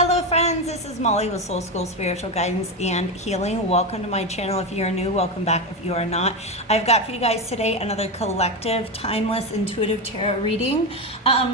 Hello friends, this is Molly with Soul School Spiritual Guidance and Healing. Welcome to my channel. If you're new, welcome back if you are not. I've got for you guys today another collective, timeless, intuitive tarot reading.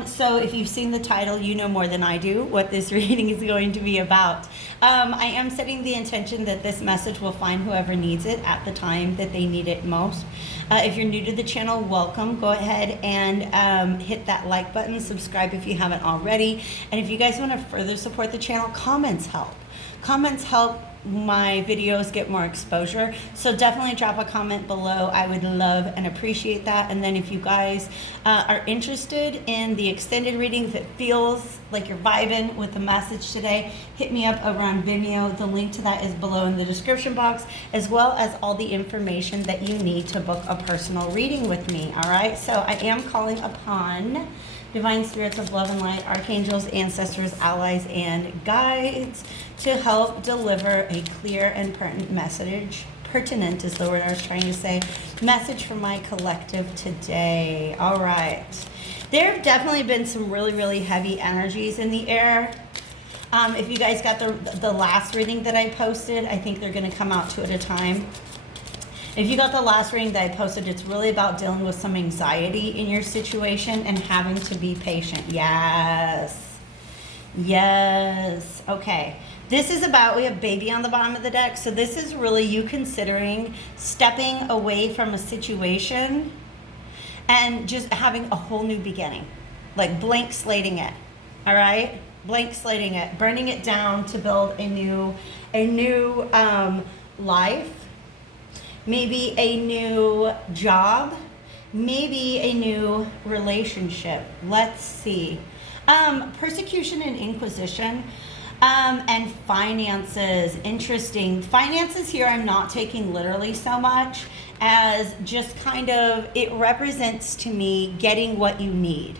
So if you've seen the title, you know more than I do what this reading is going to be about. I am setting the intention that this message will find whoever needs it at the time that they need it most. If you're new to the channel, welcome. Go ahead and hit that like button, subscribe if you haven't already. And if you guys want to further support the channel, comments help. Comments help my videos get more exposure, so definitely drop a comment below. I would love and appreciate that. And then if you guys are interested in the extended reading, if it feels like you're vibing with the message today, hit me up over on Vimeo. The link to that is below in the description box, as well as all the information that you need to book a personal reading with me. All right, so I am calling upon divine spirits of love and light, archangels, ancestors, allies, and guides to help deliver a clear and pertinent message. Pertinent is the word I was trying to say. Message for my collective today. All right. There have definitely been some really heavy energies in the air. If you guys got the last reading that I posted, I think they're going to come out two at a time. If you got the last reading that I posted, it's really about dealing with some anxiety in your situation and having to be patient. Yes. Yes. Okay. This is about, we have baby on the bottom of the deck. So this is really you considering stepping away from a situation and just having a whole new beginning. Like blank slating it. All right? Blank slating it. Burning it down to build a new life. Maybe a new job, maybe a new relationship. Let's see. Persecution and inquisition, and finances. Interesting. Finances here I'm not taking literally so much as just kind of, it represents to me getting what you need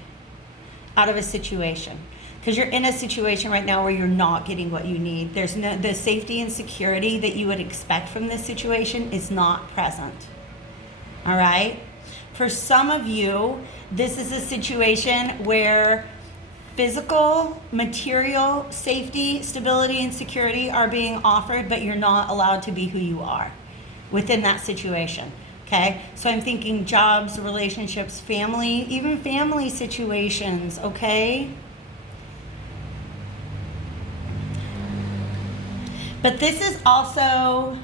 out of a situation. Because you're in a situation right now where you're not getting what you need. There's no, the safety and security that you would expect from this situation is not present. All right? For some of you, this is a situation where physical, material, safety, stability, and security are being offered, but you're not allowed to be who you are within that situation. Okay? So I'm thinking jobs, relationships, family, even family situations, okay? But this is also,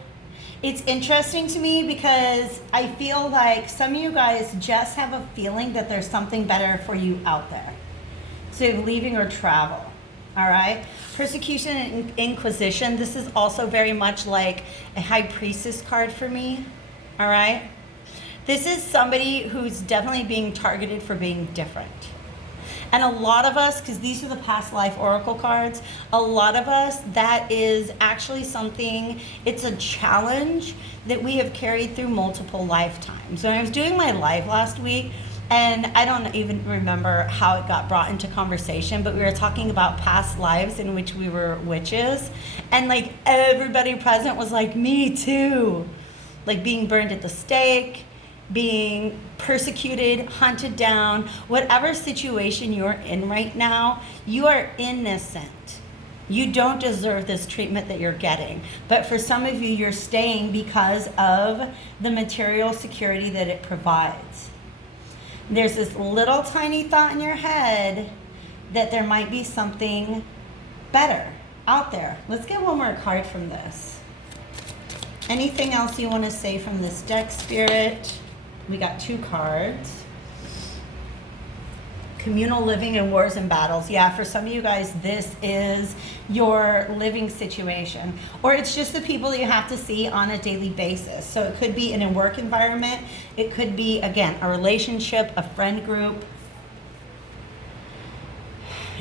it's interesting to me because I feel like some of you guys just have a feeling that there's something better for you out there. So leaving or travel, all right? Persecution and inquisition, this is also very much like a high priestess card for me, all right? This is somebody who's definitely being targeted for being different. And a lot of us, because these are the past life oracle cards, a lot of us, that is actually something, it's a challenge that we have carried through multiple lifetimes. When I was doing my live last week, and I don't even remember how it got brought into conversation, but we were talking about past lives in which we were witches. And like everybody present was like, me too. Like being burned at the stake, being persecuted, hunted down, whatever situation you're in right now, you are innocent. You don't deserve this treatment that you're getting. But for some of you, you're staying because of the material security that it provides. There's this little tiny thought in your head that there might be something better out there. Let's get one more card from this. Anything else you want to say from this deck, Spirit? We got two cards. Communal living and wars and battles. Yeah, for some of you guys, this is your living situation. Or it's just the people that you have to see on a daily basis. So it could be in a work environment. It could be, again, a relationship, a friend group.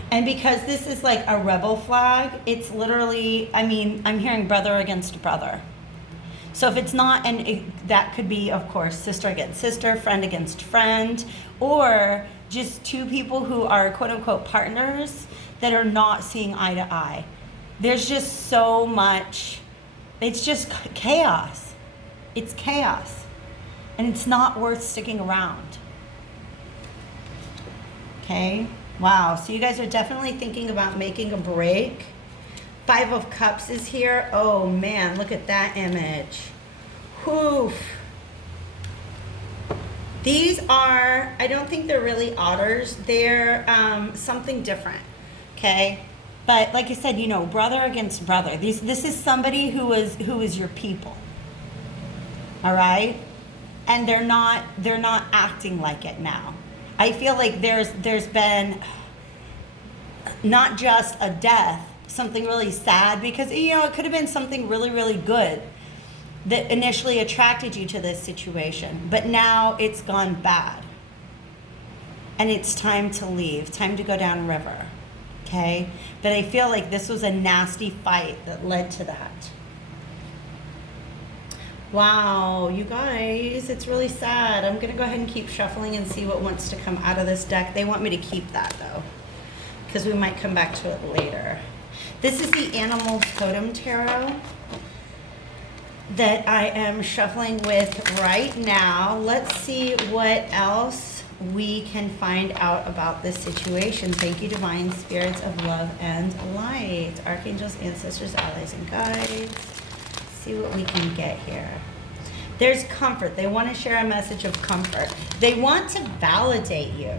And because this is like a rebel flag, it's literally, I mean, I'm hearing brother against brother. So if it's not, and that could be, of course, sister against sister, friend against friend, or just two people who are quote unquote partners that are not seeing eye to eye. There's just so much, it's just chaos. It's chaos. And it's not worth sticking around. Okay? Wow. So you guys are definitely thinking about making a break Five of Cups is here. Oh man, look at that image. Whew. These are, I don't think they're really otters. They're something different, okay? But like I said, you know, brother against brother. This is somebody who is your people, all right? And they're not acting like it now. I feel like there's been not just a death, something really sad, because, you know, it could have been something really, really good that initially attracted you to this situation, but now it's gone bad. And it's time to leave, time to go down river, okay? But I feel like this was a nasty fight that led to that. Wow, you guys, it's really sad. I'm gonna go ahead and keep shuffling and see what wants to come out of this deck. They want me to keep that though, because we might come back to it later. This is the Animal Totem Tarot that I am shuffling with right now. Let's see what else we can find out about this situation. Thank you, divine spirits of love and light, archangels, ancestors, allies, and guides. Let's see what we can get here. There's comfort. They want to share a message of comfort. They want to validate you,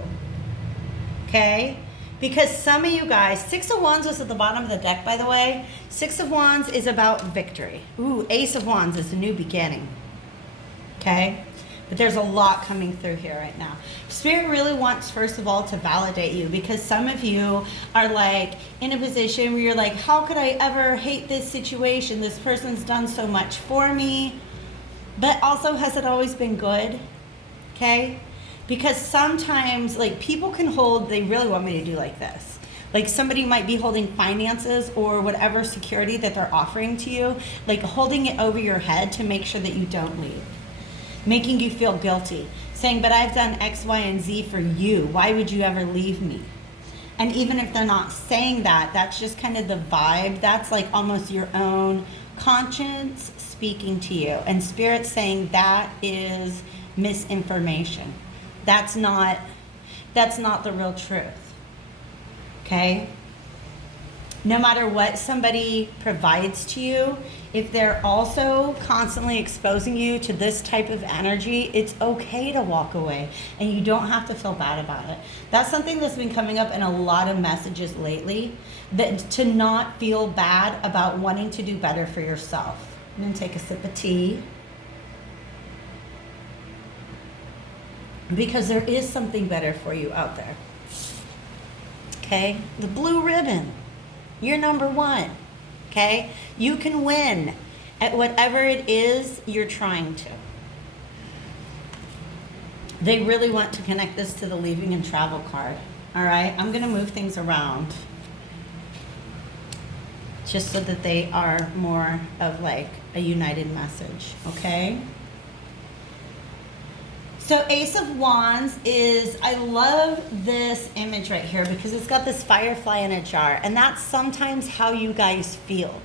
okay? Because some of you guys, Six of Wands was at the bottom of the deck, by the way. Six of Wands is about victory. Ooh, Ace of Wands is a new beginning. Okay? But there's a lot coming through here right now. Spirit really wants, first of all, to validate you, because some of you are like in a position where you're like, how could I ever hate this situation? This person's done so much for me. But also, has it always been good? Okay? Because sometimes, like, people can hold, they really want me to do like this. Like, somebody might be holding finances or whatever security that they're offering to you, like holding it over your head to make sure that you don't leave. Making you feel guilty. Saying, but I've done X, Y, and Z for you. Why would you ever leave me? And even if they're not saying that, that's just kind of the vibe. That's like almost your own conscience speaking to you. And Spirit saying that is misinformation. That's not the real truth, okay? No matter what somebody provides to you, if they're also constantly exposing you to this type of energy, it's okay to walk away, and you don't have to feel bad about it. That's something that's been coming up in a lot of messages lately, that to not feel bad about wanting to do better for yourself. I'm gonna take a sip of tea. Because there is something better for you out there. Okay? The blue ribbon. You're number one. Okay? You can win at whatever it is you're trying to. They really want to connect this to the leaving and travel card. All right? I'm going to move things around just so that they are more of like a united message. Okay? So Ace of Wands is, I love this image right here because it's got this firefly in a jar. And that's sometimes how you guys feel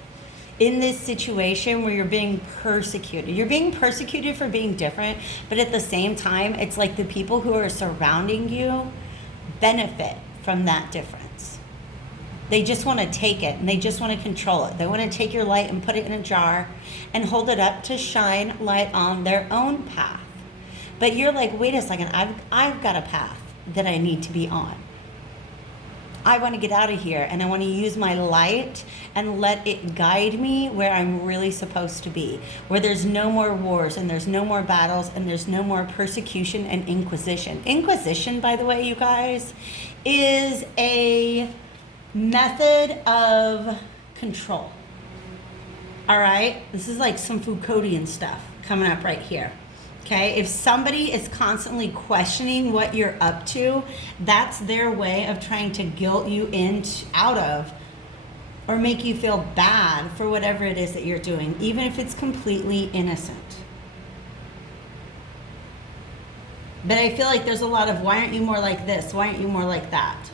in this situation where you're being persecuted. You're being persecuted for being different, but at the same time, it's like the people who are surrounding you benefit from that difference. They just want to take it and they just want to control it. They want to take your light and put it in a jar and hold it up to shine light on their own path. But you're like, wait a second, I've got a path that I need to be on. I want to get out of here and I want to use my light and let it guide me where I'm really supposed to be, where there's no more wars and there's no more battles and there's no more persecution and inquisition. Inquisition, by the way, you guys, is a method of control. All right? This is like some Foucauldian stuff coming up right here. Okay, if somebody is constantly questioning what you're up to, that's their way of trying to guilt you out of or make you feel bad for whatever it is that you're doing, even if it's completely innocent. But I feel like there's a lot of, why aren't you more like this? Why aren't you more like that?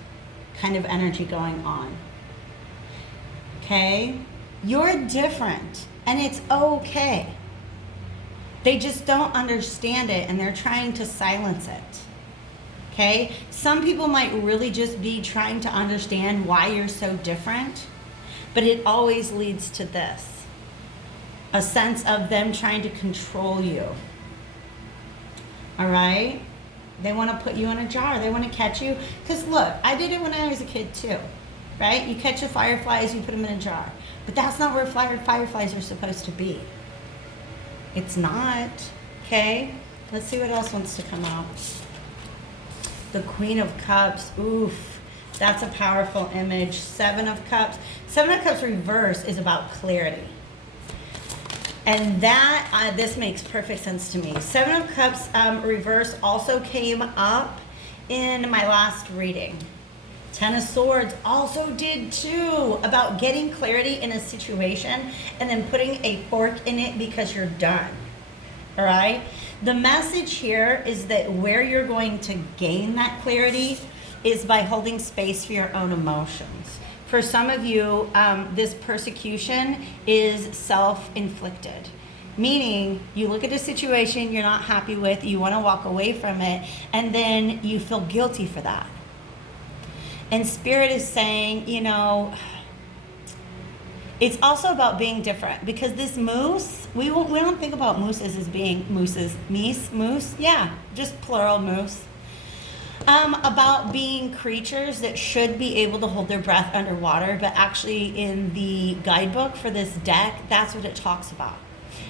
Kind of energy going on. Okay, you're different and it's okay. They just don't understand it and they're trying to silence it. Okay? Some people might really just be trying to understand why you're so different. But it always leads to this. A sense of them trying to control you. All right? They want to put you in a jar. They want to catch you. Because look, I did it when I was a kid too. Right? You catch the fireflies, you put them in a jar. But that's not where fireflies are supposed to be. It's not. Okay? Let's see what else wants to come out. The Queen of Cups. Oof. That's a powerful image. Seven of Cups. Seven of Cups reverse is about clarity. And that, this makes perfect sense to me. Seven of Cups reverse also came up in my last reading. Ten of Swords also did too, about getting clarity in a situation and then putting a fork in it because you're done. All right? The message here is that where you're going to gain that clarity is by holding space for your own emotions. For some of you, this persecution is self-inflicted, meaning you look at a situation you're not happy with, you want to walk away from it, and then you feel guilty for that. And Spirit is saying, you know, it's also about being different, because this moose, we don't think about mooses as being mooses, moose, yeah, just plural moose. About being creatures that should be able to hold their breath underwater, but actually in the guidebook for this deck, that's what it talks about,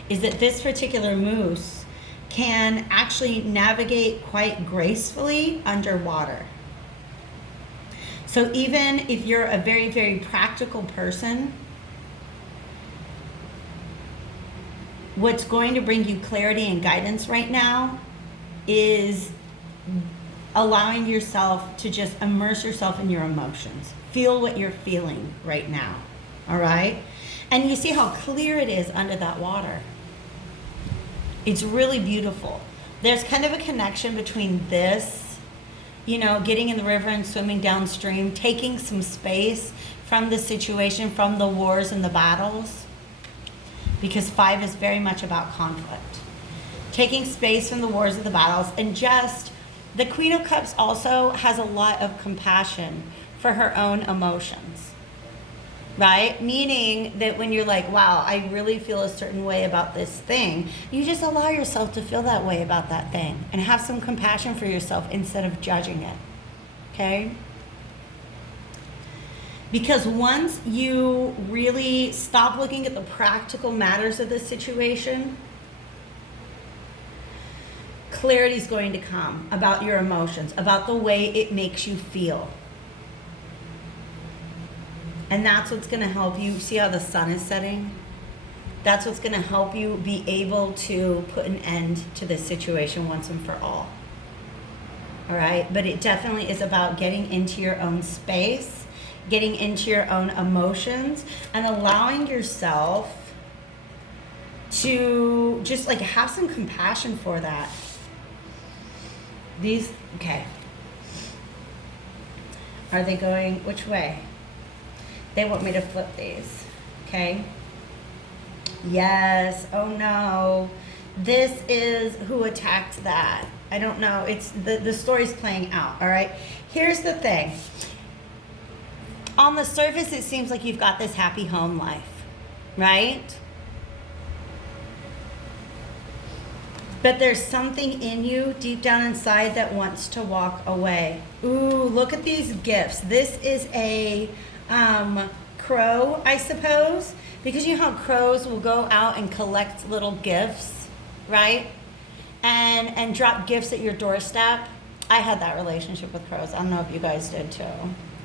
is that this particular moose can actually navigate quite gracefully underwater. So even if you're a very, very practical person, what's going to bring you clarity and guidance right now is allowing yourself to just immerse yourself in your emotions. Feel what you're feeling right now, all right? And you see how clear it is under that water. It's really beautiful. There's kind of a connection between this, you know, getting in the river and swimming downstream, taking some space from the situation, from the wars and the battles, because 5 is very much about conflict. Taking space from the wars and the battles, and just, the Queen of Cups also has a lot of compassion for her own emotions, right? Meaning that when you're like, wow, I really feel a certain way about this thing, you just allow yourself to feel that way about that thing and have some compassion for yourself instead of judging it, okay? Because once you really stop looking at the practical matters of the situation, clarity is going to come about your emotions, about the way it makes you feel. And that's what's going to help you. See how the sun is setting? That's what's going to help you be able to put an end to this situation once and for all. All right? But it definitely is about getting into your own space, getting into your own emotions, and allowing yourself to just like have some compassion for that. These, okay. Are they going, which way? They want me to flip these, okay? Yes, oh no. This is who attacked that. I don't know, it's, the story's playing out, all right? Here's the thing. On the surface, it seems like you've got this happy home life, right? But there's something in you deep down inside that wants to walk away. Ooh, look at these gifts. This is a crow, I suppose, because you know how crows will go out and collect little gifts, right? And drop gifts at your doorstep. I had that relationship with crows. I don't know if you guys did too.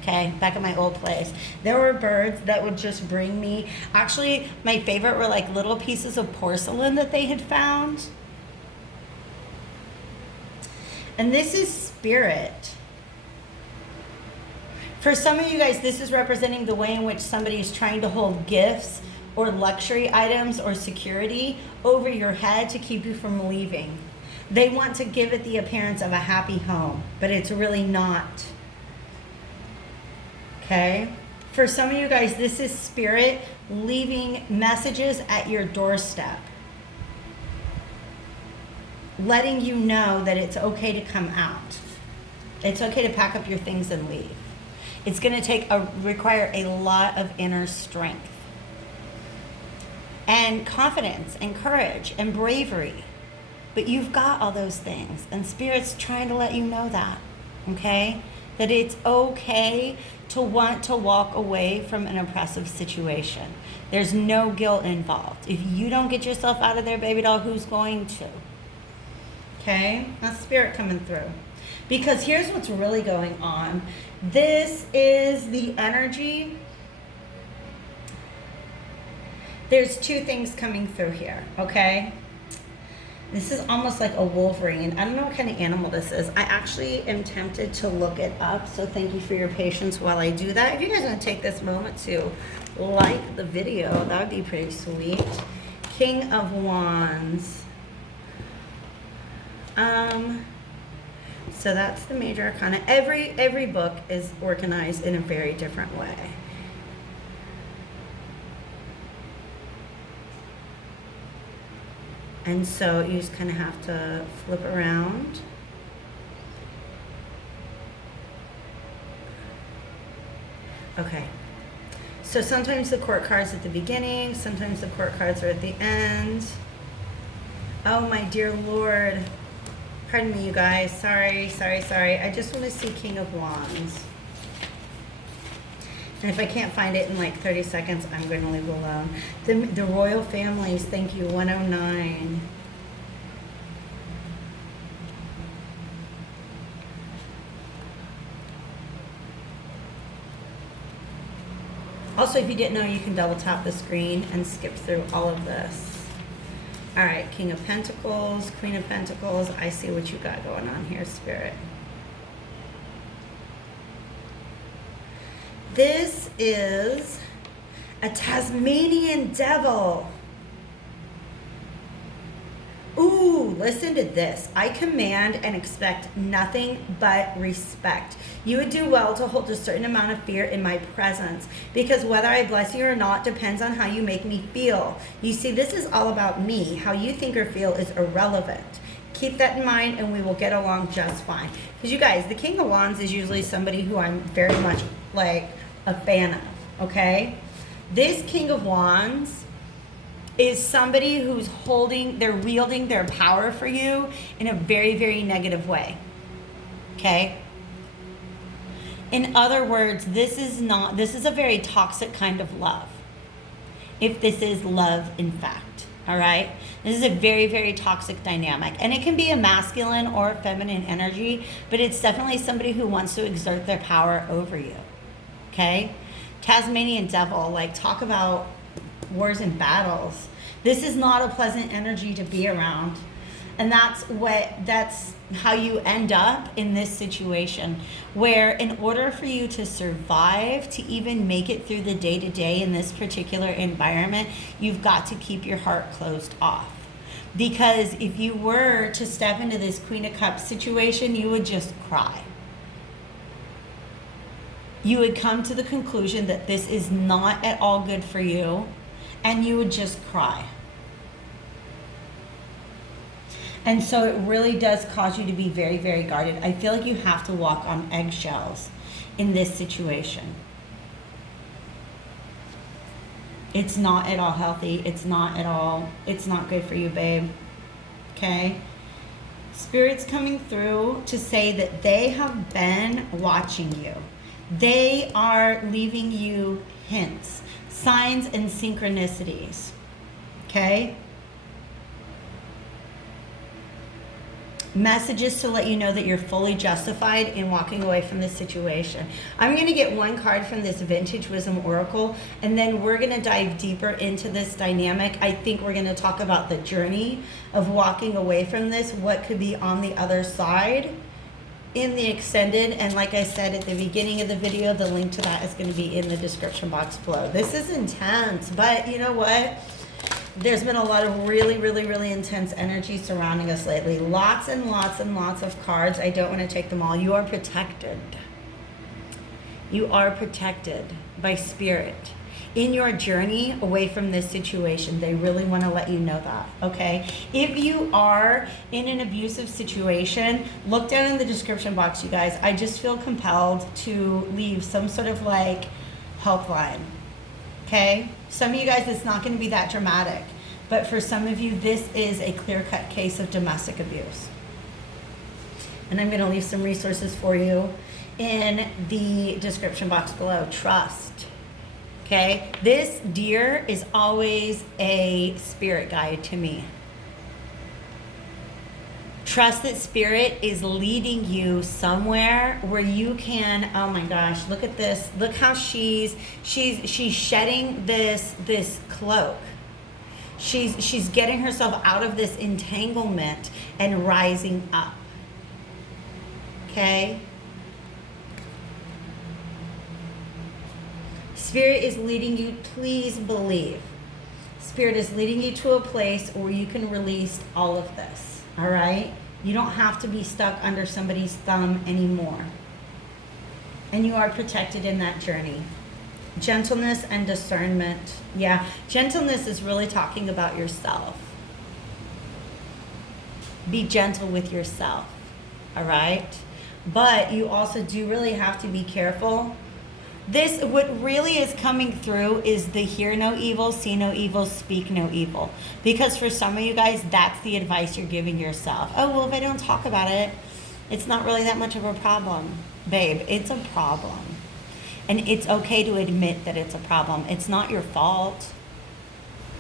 Okay, back at my old place, there were birds that would just bring me, actually my favorite were like little pieces of porcelain that they had found. And this is spirit. For some of you guys, this is representing the way in which somebody is trying to hold gifts or luxury items or security over your head to keep you from leaving. They want to give it the appearance of a happy home, but it's really not. Okay? For some of you guys, this is spirit leaving messages at your doorstep, letting you know that it's okay to come out. It's okay to pack up your things and leave. It's going to require a lot of inner strength and confidence and courage and bravery. But you've got all those things, and Spirit's trying to let you know that, okay? That it's okay to want to walk away from an oppressive situation. There's no guilt involved. If you don't get yourself out of there, baby doll, who's going to? Okay? That's Spirit coming through. Because here's what's really going on. This is the energy. There's two things coming through here, okay? This is almost like a Wolverine. I don't know what kind of animal this is. I actually am tempted to look it up, so thank you for your patience while I do that. If you guys want to take this moment to like the video, that would be pretty sweet. King of Wands. So that's the major arcana. Every book is organized in a very different way. And so you just kind of have to flip around. Okay. So sometimes the court card's at the beginning, sometimes the court cards are at the end. Oh my dear Lord. Pardon me, you guys. Sorry. I just want to see King of Wands. And if I can't find it in like 30 seconds, I'm going to leave it alone. The royal families, thank you, 109. Also, if you didn't know, you can double tap the screen and skip through all of this. All right, King of Pentacles, Queen of Pentacles. I see what you got going on here, Spirit. This is a Tasmanian devil. Ooh, listen to this. I command and expect nothing but respect. You would do well to hold a certain amount of fear in my presence, because whether I bless you or not depends on how you make me feel. You see, this is all about me. How you think or feel is irrelevant. Keep that in mind and we will get along just fine. Because you guys, the King of Wands is usually somebody who I'm very much like a fan of, okay? This King of Wands is somebody who's they're wielding their power for you in a very, very negative way, okay? In other words, this is a very toxic kind of love, if this is love in fact, all right? This is a very, very toxic dynamic, and it can be a masculine or a feminine energy, but it's definitely somebody who wants to exert their power over you, okay? Tasmanian devil, like, talk about wars and battles. This is not a pleasant energy to be around. And that's how you end up in this situation, where in order for you to survive, to even make it through the day-to-day in this particular environment, you've got to keep your heart closed off. Because if you were to step into this Queen of Cups situation, you would just cry. You would come to the conclusion that this is not at all good for you, and you would just cry. And so it really does cause you to be very, very guarded. I feel like you have to walk on eggshells in this situation. It's not at all healthy. It's not good for you, babe. Okay? Spirit's coming through to say that they have been watching you. They are leaving you hints, signs, and synchronicities. Okay? Messages to let you know that you're fully justified in walking away from this situation. I'm going to get one card from this Vintage Wisdom Oracle, and then we're going to dive deeper into this dynamic. I think we're going to talk about the journey of walking away from this, what could be on the other side in the extended. And like I said at the beginning of the video, the link to that is going to be in the description box below. This is intense, but you know what? There's been a lot of really, really, really intense energy surrounding us lately. Lots and lots and lots of cards. I don't want to take them all. You are protected. You are protected by Spirit. in your journey away from this situation. They really want to let you know that, okay? If you are in an abusive situation, look down in the description box, you guys. I just feel compelled to leave some sort of like helpline, okay? Some of you guys, it's not going to be that dramatic, but for some of you, this is a clear-cut case of domestic abuse. And I'm going to leave some resources for you in the description box below. Trust. Okay? This deer is always a spirit guide to me. Trust that spirit is leading you somewhere where you can, oh my gosh, look at this. Look how she's shedding this cloak. She's getting herself out of this entanglement and rising up. Okay? Spirit is leading you, please believe. Spirit is leading you to a place where you can release all of this, all right? You don't have to be stuck under somebody's thumb anymore. And you are protected in that journey. Gentleness and discernment. Yeah, gentleness is really talking about yourself. Be gentle with yourself, all right? But you also do really have to be careful. This, what really is coming through is the hear no evil, see no evil, speak no evil. Because for some of you guys, that's the advice you're giving yourself. Oh, well, if I don't talk about it, it's not really that much of a problem. Babe, it's a problem. And it's okay to admit that it's a problem. It's not your fault.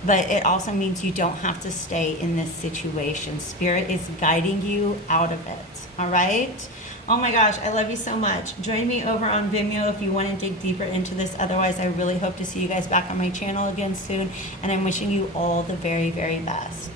But it also means you don't have to stay in this situation. Spirit is guiding you out of it. All right? Oh my gosh, I love you so much. Join me over on Vimeo if you want to dig deeper into this. Otherwise, I really hope to see you guys back on my channel again soon. And I'm wishing you all the very, very best.